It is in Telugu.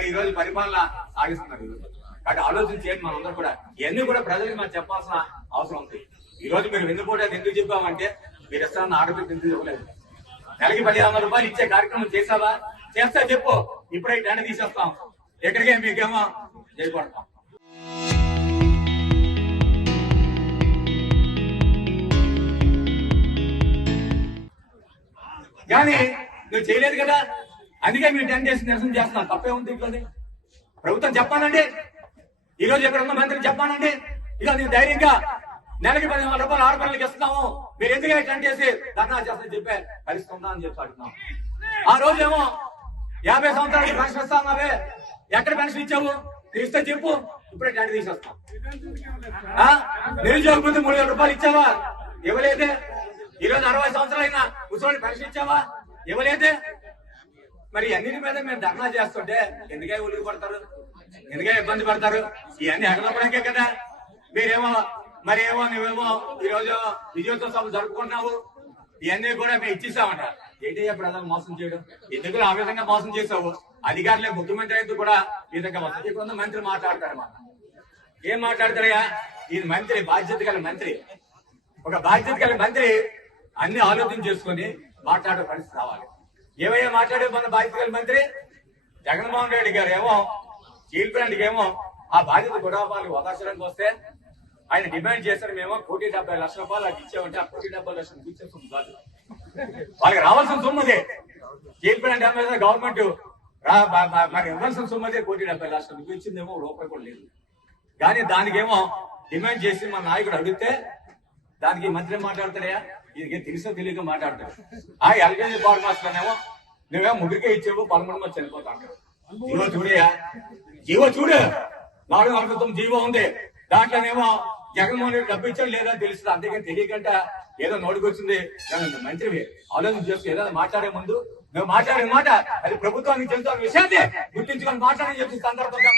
మరి ఈ రోజు పరిపాలన సాగిస్తున్నారు. కాబట్టి ఆలోచన చేయండి మనందరూ కూడా. ఇవన్నీ కూడా ప్రజలకు మనం చెప్పాల్సిన అవసరం ఉంది. ఈ రోజు మీరు వెన్నుపోటే ఎందుకు చెప్పామంటే మీరు ఇస్తారన్న ఆడపిల్లకి ఎందుకు ఇవ్వలేదు. నెలకి 1500 రూపాయలు ఇచ్చే కార్యక్రమం చేసావా? చేస్తా చెప్పు. ఇప్పుడే టెండ తీసేస్తాం. ఎక్కడికే మీకేమో చేయబడతాం. కానీ నువ్వు చేయలేదు కదా, అందుకే మీరు 10 days నిరసన చేస్తున్నాం. తప్పే ఉంది ఇంట్లోనే. ప్రభుత్వం చెప్పానండి, ఈ రోజు ఇక్కడ ఉన్న మంత్రి చెప్పానండి, ఇక నేను ధైర్యంగా నెలకి 1500 రూపాయలు ఆడపిల్లలకి ఇస్తున్నాము, మీరు ఎందుకు 10 days ధర్నా చేస్తానని చెప్పే పరిస్థితి ఉందా అని చెప్పి అడుగుతున్నాం. ఆ రోజేమో 50 సంవత్సరాలకి పెన్షన్ ఇస్తామన్నావే, ఎక్కడ పెన్షన్ ఇచ్చావు? ఇస్తే చెప్పు. ఇప్పుడే 10 తీసేస్తాం. నిరుద్యోగ ముందు 3000 రూపాయలు ఇచ్చావా? ఇవ్వలేదే. ఈ రోజు 60 సంవత్సరాలైనా ముసలి పెన్షన్ ఇచ్చావా? ఇవ్వలేదే. మరి అన్నిటి మీద మేము ధర్నా చేస్తుంటే ఎందుకే ఉలికి పడతారు, ఎందుకే ఇబ్బంది పడతారు? ఇవన్నీ అడగడానికే కదా. మీరేమో మరేమో నువ్వేమో ఈ రోజు విజయోత్సవ సభ జరుపుకున్నావు, ఇవన్నీ కూడా మేము ఇచ్చేసామంట. ఏంటయ్యా ప్రజలు మోసం చేయడం? ఎందుకు ఆ విధంగా మోసం చేసావు? అధికారులే ముఖ్యమంత్రి అయితే కూడా ఈ విధంగా వస్తుంది. ఇక్కడ మంత్రి మాట్లాడతారు మాట. ఏం మాట్లాడతారయ్యా? ఈ మంత్రి బాధ్యత గల మంత్రి, ఒక బాధ్యత గల మంత్రి అన్ని ఆలోచన చేసుకుని మాట్లాడే పరిస్థితి రావాలి. ఏమయ్యా మాట్లాడే మన బాధ్యత గల మంత్రి? జగన్మోహన్ రెడ్డి గారు ఏమో స్టీల్ ప్లాంట్కి ఏమో ఆ బాధ్యత కూడా వాళ్ళకి అవకాశానికి వస్తే ఆయన డిమాండ్ చేశారు, మేము 1,70,00,000 రూపాయలు అది ఇచ్చామంటే ఆ 1,70,00,000 ఇచ్చే సొమ్ము కాదు, వాళ్ళకి రావాల్సిన సొమ్ముదే. స్టీల్ ప్లాంట్ ఏమైనా గవర్నమెంట్ మరి ఇవ్వాల్సిన సొమ్ముదే 1,70,00,000. నువ్వు ఇచ్చిందేమో రూపాయి కూడా లేదు. కానీ దానికేమో డిమాండ్ చేసి మన నాయకుడు అడిగితే దానికి మంత్రి మాట్లాడతాడయా? ఇది తెలిసో తెలియక మాట్లాడతాడు. ఆ ఎల్కేజీ బాడీ మాస్టర్నేమో నువ్వేమో ముగ్గురికే ఇచ్చావు, 11 మంది చనిపోతా అంటారు. జీవో చూడయా, జీవో చూడు. 4 నెలల క్రితం జీవో ఉంది, దాంట్లోనేమో జగన్మోహన్ రెడ్డి డబ్బు ఇచ్చాడు లేదా తెలుస్తుంది. అంతేగాని తెలియకంట ఏదో నోటికొచ్చింది. మంత్రివి ఆలోచన చేస్తూ ఏదైనా మాట్లాడే ముందు నువ్వు మాట్లాడే మాట అది ప్రభుత్వానికి చెందుతున్న విషయాన్ని గుర్తించుకొని మాట్లాడని చెప్పి సందర్భంగా